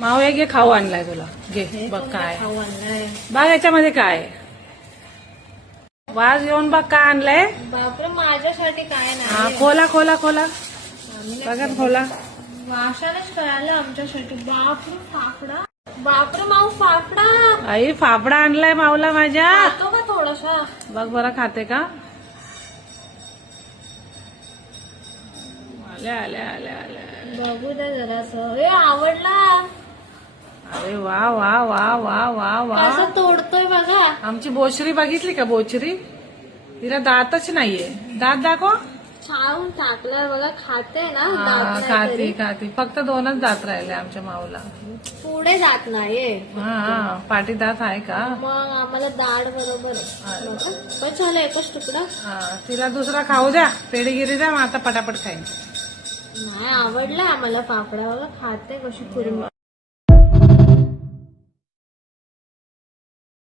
माव एक घे, खाऊ आणलाय तुला. घे हे बघ कोणतं काय खाऊ आणलंय? बघ याच्यामध्ये काय आहे. वाज येऊन बघ काय आणलंय. बापरे, माझ्यासाठी काय हा, नाही. खोला खोला खोला आम्ही नाही बघा खोला. वाशानेच कळालं आमच्यासाठी. बापरे फाफडा, बापरे माऊ फाफडा. आई फाफडा आणलाय माऊला माझ्या. खातो का थोडासा? बघ बरं खाते का. आल्या आल्या आल्या आल्या. बघू दे जरासं. हे आवडला. अरे वा वा वा वा वा वा. कसं तोडतोय बघा. आमची बोचरी बघितली का बोचरी. तिला दातच नाहीये. दात दाखव. छावून टाकल्यावर बघा खाते ना. हा, दात नाही खाती तरी. खाती. फक्त 2च दात राहिले आमच्या माऊला. पुढे जात नाहीये. हा हा, पाठी दात आहे का. मग आम्हाला दाढ बरोबर आहे. बघा. पण झालं एकच तुकडा. हा, तिला दुसरा खाऊ द्या. पेढीगिरी द्या, मग आता पटापट खाईन. नाही आवडलं आम्हाला फाफडा. बघा खाते कशी कुरमी.